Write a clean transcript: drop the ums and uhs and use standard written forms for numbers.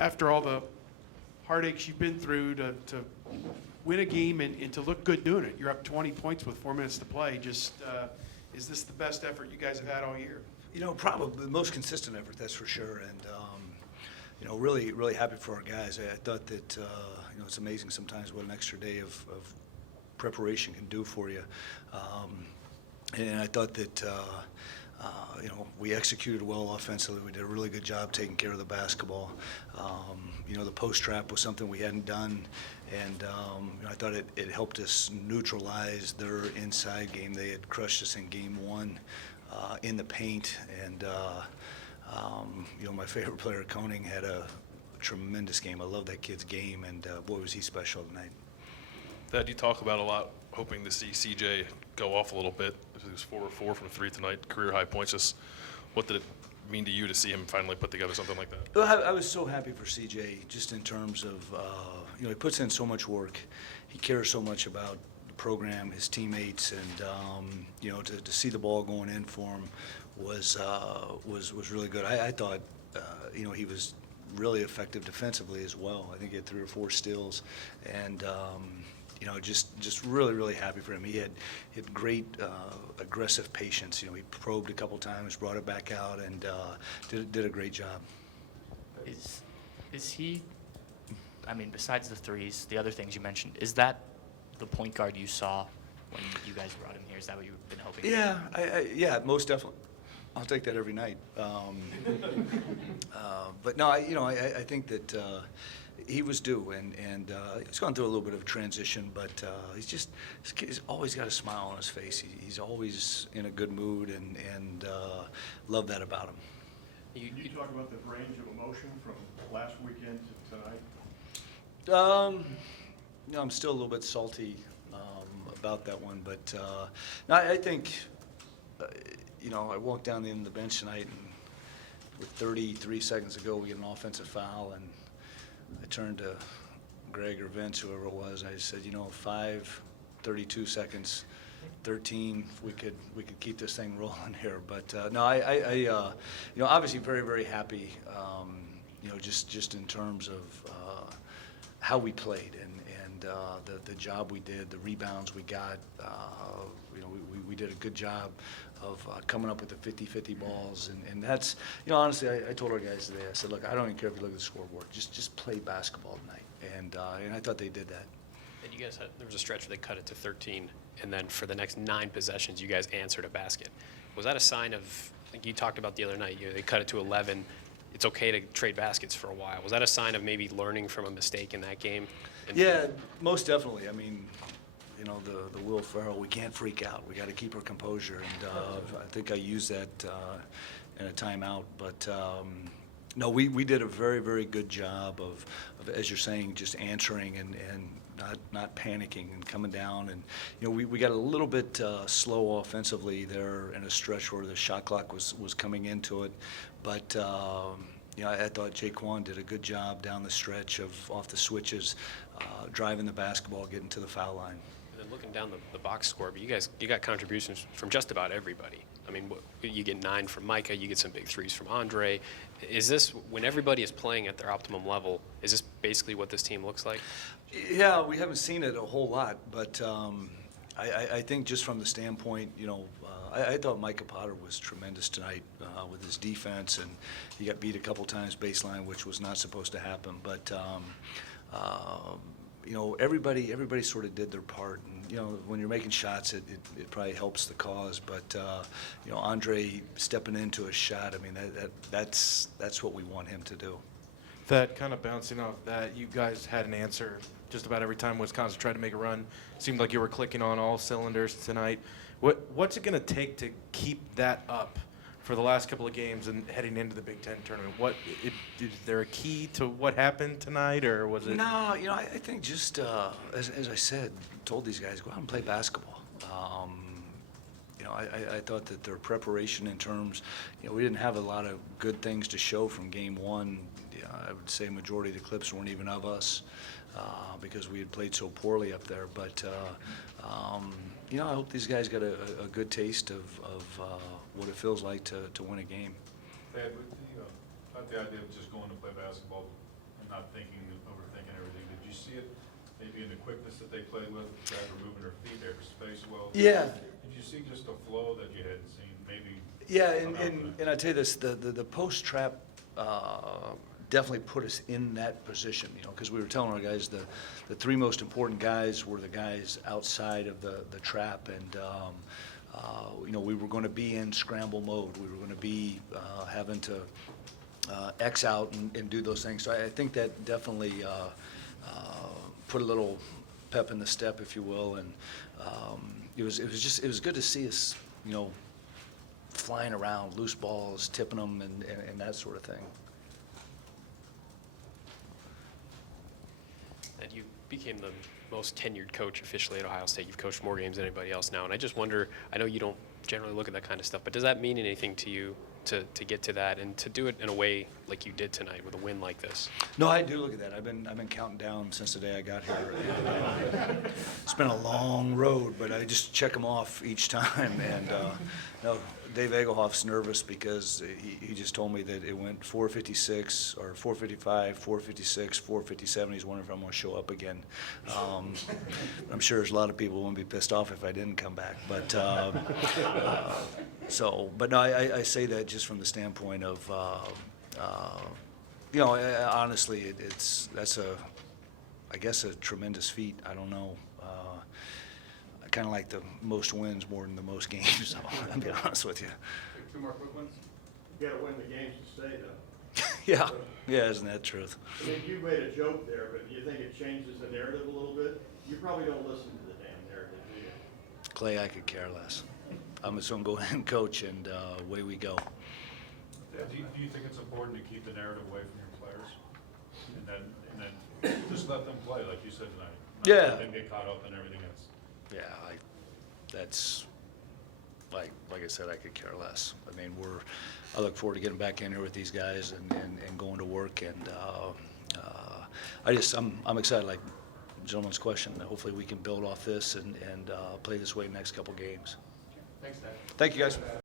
after all the heartaches you've been through to win a game and to look good doing it. You're up 20 points with 4 minutes to play. Just is this the best effort you guys have had all year? Probably the most consistent effort, that's for sure. And really, really happy for our guys. I thought that it's amazing sometimes what an extra day of preparation can do for you. And I thought that we executed well offensively. We did a really good job taking care of the basketball. The post trap was something we hadn't done, and I thought it helped us neutralize their inside game. They had crushed us in game one in the paint, and my favorite player, Koning, had a tremendous game. I love that kid's game, and boy, was he special tonight. Thad, you talk about a lot, hoping to see CJ go off a little bit. He was 4 of 4 from 3 tonight, career high points. Just what did it mean to you to see him finally put together something like that? Well, I was so happy for CJ, just in terms of he puts in so much work. He cares so much about the program, his teammates, and to see the ball going in for him was really good. I thought he was really effective defensively as well. I think he had 3 or 4 steals, and just really, really happy for him. He had great aggressive patience. He probed a couple times, brought it back out, and did a great job. Is he? I mean, besides the threes, the other things you mentioned, is that the point guard you saw when you guys brought him here? Is that what you've been hoping? Yeah, yeah, most definitely. I'll take that every night. But no, I think that he was due, and he's gone through a little bit of a transition, but he's always got a smile on his face. He's always in a good mood, and love that about him. Can you talk about the range of emotion from last weekend to tonight? I'm still a little bit salty about that one, but no, I think. I walked down the end of the bench tonight, and with 33 seconds to go, we get an offensive foul, and I turned to Greg or Vince, whoever it was, and I said, 32 seconds, 13, we could keep this thing rolling here. But no, I obviously very, very happy, just in terms of how we played and the job we did, the rebounds we got. We did a good job of coming up with the 50-50 balls, and that's, honestly, I told our guys today, I said, look, I don't even care if you look at the scoreboard, just play basketball tonight, and I thought they did that. And you guys there was a stretch where they cut it to 13, and then for the next 9 possessions, you guys answered a basket. Was that a sign of, like you talked about the other night, they cut it to 11, it's okay to trade baskets for a while. Was that a sign of maybe learning from a mistake in that game? Yeah, most definitely. I mean, the Will Ferrell, we can't freak out. We got to keep our composure, and I think I used that in a timeout. But no, we did a very, very good job of, as you're saying, just answering and not panicking and coming down. And we got a little bit slow offensively there in a stretch where the shot clock was coming into it, but. I thought Jaquan did a good job down the stretch off the switches, driving the basketball, getting to the foul line. And then looking down the box score, but you got contributions from just about everybody. I mean, you get 9 from Micah, you get some big threes from Andre. Is this, when everybody is playing at their optimum level, is this basically what this team looks like? Yeah, we haven't seen it a whole lot, but I think just from the standpoint, I thought Micah Potter was tremendous tonight with his defense, and he got beat a couple times baseline, which was not supposed to happen. But everybody sort of did their part, and when you're making shots, it probably helps the cause. But Andre stepping into a shot, I mean that's what we want him to do. That kind of bouncing off that, you guys had an answer just about every time Wisconsin tried to make a run. Seemed like you were clicking on all cylinders tonight. What's it going to take to keep that up for the last couple of games and heading into the Big Ten tournament? Is there a key to what happened tonight, or was it? No, I think just as I said, told these guys, go out and play basketball. I thought that their preparation in terms, we didn't have a lot of good things to show from game one. I would say majority of the clips weren't even of us because we had played so poorly up there. But I hope these guys got a good taste of what it feels like to win a game. Thad, not the idea of just going to play basketball, not thinking, overthinking everything. Did you see it maybe in the quickness that they played with, guys were moving their feet, they were spaced well? Yeah. Did you see just a flow that you hadn't seen, maybe? Yeah, about and I tell you this, the post trap definitely put us in that position, you know, because we were telling our guys the three most important guys were the guys outside of the trap, and you know, we were going to be in scramble mode. We were going to be having to X out and do those things. So I think that definitely put a little pep in the step, if you will, and it was good to see us, you know, flying around, loose balls, tipping them, and that sort of thing. And you became the most tenured coach officially at Ohio State. You've coached more games than anybody else now. And I just wonder, I know you don't generally look at that kind of stuff, but does that mean anything to you to get to that and to do it in a way like you did tonight with a win like this? No, I do look at that. I've been counting down since the day I got here. It's been a long road, but I just check them off each time. And no, Dave Egelhoff's nervous because he just told me that it went 456 or 455, 456, 457. He's wondering if I'm going to show up again. I'm sure there's a lot of people who won't be pissed off if I didn't come back. But but no, I say that just from the standpoint of, you know, honestly, that's I guess a tremendous feat. I don't know. I kind of like the most wins more than the most games. So I'll be honest with you. Two more quick ones. You gotta win the games to stay, though. Yeah, isn't that truth? I mean, you made a joke there, but do you think it changes the narrative a little bit? You probably don't listen to the damn narrative, do you? Clay, I could care less. I'm just going to go ahead and coach, and away we go. Do you think it's important to keep the narrative away from your players? And then just let them play, like you said tonight? Not Yeah. let them get caught up in everything else. Yeah, that's, like I said, I could care less. I mean, I look forward to getting back in here with these guys and going to work, and I'm excited, like the gentleman's question. Hopefully we can build off this and play this way the next couple games. Thanks, Dad. Thank you, guys.